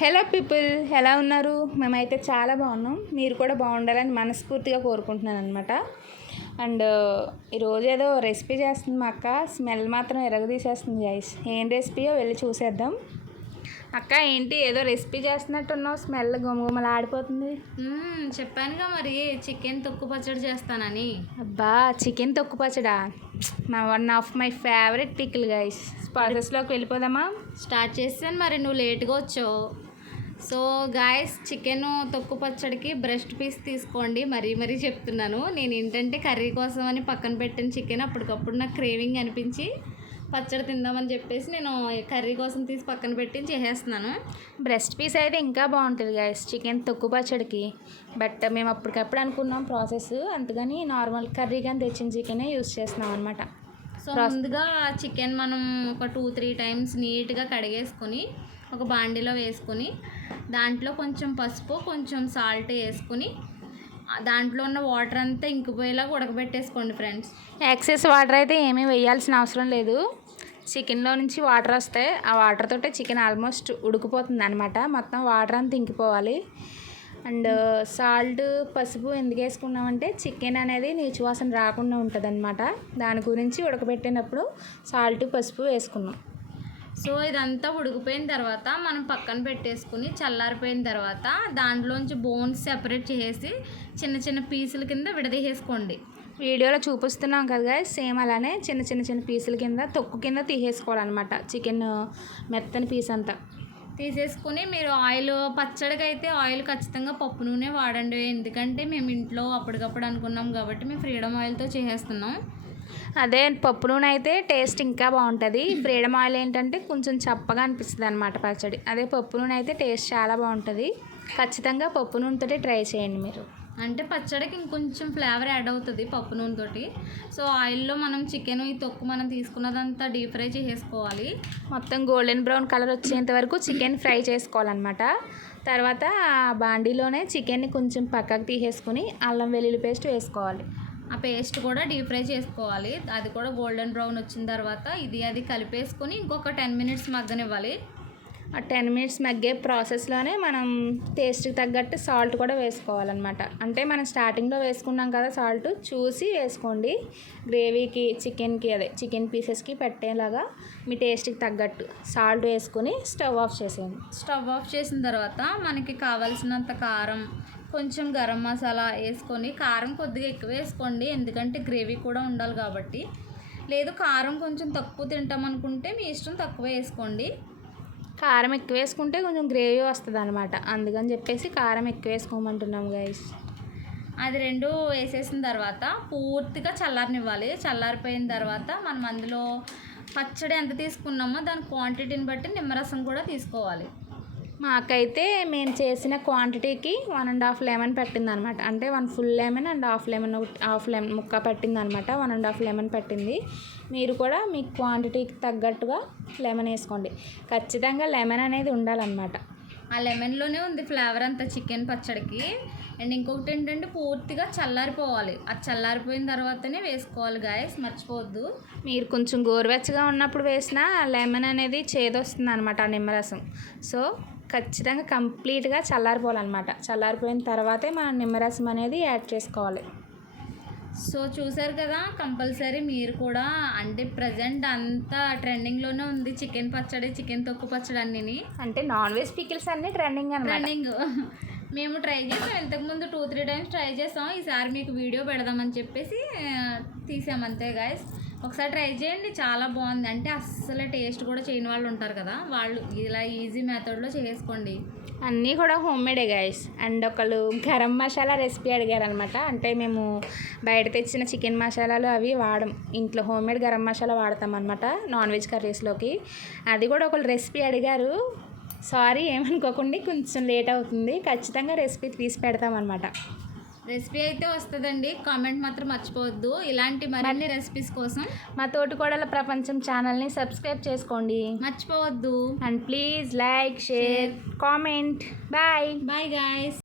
Hello people, ఎలా ఉన్నారు? మేమైతే చాలా బాగున్నాం. మీరు కూడా బాగుండాలని మనస్ఫూర్తిగా కోరుకుంటున్నాను అనమాట. అండ్ ఈరోజు ఏదో రెసిపీ చేస్తుంది మా అక్క. స్మెల్ మాత్రం ఎరగదీసేస్తుంది గైస్. ఏం రెసిపీయో వెళ్ళి చూసేద్దాం. అక్క, ఏంటి ఏదో రెసిపీ చేస్తున్నట్టున్నావు? స్మెల్ గుమగుమలు ఆడిపోతుంది. చెప్పానుగా మరి చికెన్ తొక్కు పచ్చడి చేస్తానని. అబ్బా, చికెన్ తొక్కు పచ్చడా? One of my favourite pickle guys. ప్రాసెస్లోకి వెళ్ళిపోదామా? స్టార్ట్ చేసాను, మరి నువ్వు లేట్గా వచ్చావు. సో గాయస్, చికెన్ తొక్కు పచ్చడికి బ్రెస్ట్ పీస్ తీసుకోండి. మరీ చెప్తున్నాను. నేను ఏంటంటే కర్రీ కోసం అని పక్కన పెట్టిన చికెన్ అప్పటికప్పుడు నాకు క్రేవింగ్ అనిపించి పచ్చడి తిందామని చెప్పేసి నేను కర్రీ కోసం తీసి పక్కన పెట్టి చేసేస్తున్నాను. బ్రెస్ట్ పీస్ అయితే ఇంకా బాగుంటుంది గైస్ చికెన్ తొక్కు పచ్చడికి. బట్ మేము అప్పటికప్పుడు అనుకున్నాం ప్రాసెస్, అందుకని నార్మల్ కర్రీ కానీ తెచ్చిన చికెనే యూస్ చేస్తున్నాం అనమాట. సో ముందుగా చికెన్ మనం ఒక 2-3 టైమ్స్ నీట్గా కడిగేసుకొని ఒక బాండీలో వేసుకొని దాంట్లో కొంచెం పసుపు, కొంచెం సాల్ట్ వేసుకొని దాంట్లో ఉన్న వాటర్ అంతా ఇంకిపోయేలాగా ఉడకబెట్టేసుకోండి ఫ్రెండ్స్. ఎక్సెస్ వాటర్ అయితే ఏమీ వేయాల్సిన అవసరం లేదు. చికెన్లో నుంచి వాటర్ వస్తే ఆ వాటర్ తోటే చికెన్ ఆల్మోస్ట్ ఉడికిపోతుంది అనమాట. మొత్తం వాటర్ అంతా ఇంకిపోవాలి. అండ్ సాల్ట్, పసుపు ఎందుకు వేసుకున్నామంటే చికెన్ అనేది నీచు వాసన రాకుండా ఉంటుంది అనమాట. దాని గురించి ఉడకబెట్టినప్పుడు సాల్ట్, పసుపు వేసుకున్నాం. సో ఇదంతా ఉడికిపోయిన తర్వాత మనం పక్కన పెట్టేసుకుని చల్లారిపోయిన తర్వాత దాంట్లోంచి బోన్స్ సెపరేట్ చేసి చిన్న చిన్న పీసుల కింద విడదీసేసుకోండి. వీడియోలో చూపిస్తున్నాం కదా, సేమ్ అలానే చిన్న పీసుల కింద తొక్కు కింద తీసేసుకోవాలన్నమాట. చికెన్ మెత్తని పీస్ అంతా తీసేసుకుని మీరు ఆయిల్, పచ్చడికి అయితే ఆయిల్ ఖచ్చితంగా పప్పు నూనె వాడండి. ఎందుకంటే మేము ఇంట్లో అప్పటికప్పుడు అనుకున్నాం కాబట్టి మేము ఫ్రీడమ్ ఆయిల్తో చేసేస్తున్నాం. అదే పప్పు నూనె అయితే టేస్ట్ ఇంకా బాగుంటుంది. ఫ్రీడమ్ ఆయిల్ ఏంటంటే కొంచెం చప్పగా అనిపిస్తుంది అనమాట పచ్చడి. అదే పప్పు నూనె అయితే టేస్ట్ చాలా బాగుంటుంది. ఖచ్చితంగా పప్పు నూనెతోటి ట్రై చేయండి మీరు. అంటే పచ్చడికి ఇంకొంచెం ఫ్లేవర్ యాడ్ అవుతుంది పప్పు నూనెతోటి. సో ఆయిల్లో మనం చికెన్ ఈ తొక్కు మనం తీసుకున్నదంతా డీప్ ఫ్రై చేసేసుకోవాలి. మొత్తం గోల్డెన్ బ్రౌన్ కలర్ వచ్చేంత వరకు చికెన్ ఫ్రై చేసుకోవాలన్నమాట. తర్వాత బాండీలోనే చికెన్ని కొంచెం పక్కకు తీసేసుకుని అల్లం వెల్లుల్లి పేస్ట్ వేసుకోవాలి. ఆ పేస్ట్ కూడా డీప్ ఫ్రై చేసుకోవాలి. అది కూడా గోల్డెన్ బ్రౌన్ వచ్చిన తర్వాత అది కలిపేసుకొని ఇంకొక 10 మినిట్స్ మగ్గనివ్వాలి. ఆ 10 మినిట్స్ మగ్గే ప్రాసెస్లోనే మనం టేస్ట్కి తగ్గట్టు సాల్ట్ కూడా వేసుకోవాలన్నమాట. అంటే మనం స్టార్టింగ్లో వేసుకున్నాం కదా, సాల్ట్ చూసి వేసుకోండి. గ్రేవీకి, చికెన్కి, అదే చికెన్ పీసెస్కి పెట్టేలాగా మీ టేస్ట్కి తగ్గట్టు సాల్ట్ వేసుకొని స్టవ్ ఆఫ్ చేసేయండి. స్టవ్ ఆఫ్ చేసిన తర్వాత మనకి కావాల్సినంత కారం, కొంచెం గరం మసాలా వేసుకొని, కారం కొద్దిగా ఎక్కువ వేసుకోండి ఎందుకంటే గ్రేవీ కూడా ఉండాలి కాబట్టి. లేదు కారం కొంచెం తక్కువ తింటామనుకుంటే మీ ఇష్టం, తక్కువ వేసుకోండి. కారం ఎక్కువ వేసుకుంటే కొంచెం గ్రేవీ వస్తుంది అనమాట. అందుకని చెప్పేసి కారం ఎక్కువ వేసుకోమంటున్నాం గైస్. అది రెండు వేసేసిన తర్వాత పూర్తిగా చల్లారనివ్వాలి. చల్లారిపోయిన తర్వాత మనం అందులో పచ్చడి ఎంత తీసుకున్నామో దాని క్వాంటిటీని బట్టి నిమ్మరసం కూడా తీసుకోవాలి. మాకైతే మేము చేసిన క్వాంటిటీకి 1.5 లెమన్ పట్టింది అనమాట. అంటే 1 full lemon and half lemon ముక్క పట్టింది అనమాట. 1.5 లెమన్ పట్టింది. మీరు కూడా మీ క్వాంటిటీకి తగ్గట్టుగా లెమన్ వేసుకోండి. ఖచ్చితంగా లెమన్ అనేది ఉండాలన్నమాట. ఆ లెమన్లోనే ఉంది ఫ్లేవర్ అంతా చికెన్ పచ్చడికి. అండ్ ఇంకొకటి ఏంటంటే పూర్తిగా చల్లారిపోవాలి. అది చల్లారిపోయిన తర్వాతనే వేసుకోవాలి గాయస్, మర్చిపోవద్దు. మీరు కొంచెం గోరువెచ్చగా ఉన్నప్పుడు వేసినా లెమన్ అనేది చేదొస్తుంది అనమాట, ఆ నిమ్మరసం. సో ఖచ్చితంగా కంప్లీట్గా చల్లారిపోవాలన్నమాట. చల్లారిపోయిన తర్వాతే మనం నిమ్మరసం అనేది యాడ్ చేసుకోవాలి. సో చూసారు కదా, కంపల్సరీ మీరు కూడా, అంటే ప్రజెంట్ అంతా ట్రెండింగ్లోనే ఉంది చికెన్ పచ్చడి, చికెన్ తొక్కు పచ్చడి అన్నీ. అంటే నాన్ వెజ్ పికిల్స్ అన్నీ ట్రెండింగ్. మేము ట్రై చేసాం, ఇంతకుముందు 2-3 టైమ్స్ ట్రై చేసాం. ఈసారి మీకు వీడియో పెడదామని చెప్పేసి తీసామంతే గాయస్. ఒకసారి ట్రై చేయండి, చాలా బాగుంది. అంటే అస్సలు టేస్ట్ కూడా చేయని వాళ్ళు ఉంటారు కదా, వాళ్ళు ఇలా ఈజీ మెథడ్లో చేసుకోండి. అన్నీ కూడా హోమ్ మేడే గాయస్. అండ్ ఒకళ్ళు గరం మసాలా రెసిపీ అడిగారనమాట. అంటే మేము బయట తెచ్చిన చికెన్ మసాలాలు అవి వాడం, ఇంట్లో హోమ్ మేడ్ గరం మసాలా వాడతాం అనమాట నాన్ వెజ్ కర్రీస్లోకి. అది కూడా ఒకళ్ళు రెసిపీ అడిగారు. సారీ ఏమనుకోకండి, కొంచెం లేట్ అవుతుంది. ఖచ్చితంగా రెసిపీ తీసి పెడతామన్నమాట. రెసిపీ అయితే వస్తుందండి, కామెంట్ మాత్రం మర్చిపోవద్దు. ఇలాంటి మరిన్ని రెసిపీస్ కోసం మా తోటికోడల ప్రపంచం ఛానల్ని సబ్స్క్రైబ్ చేసుకోండి, మర్చిపోవద్దు. And please like, share, comment. Bye guys.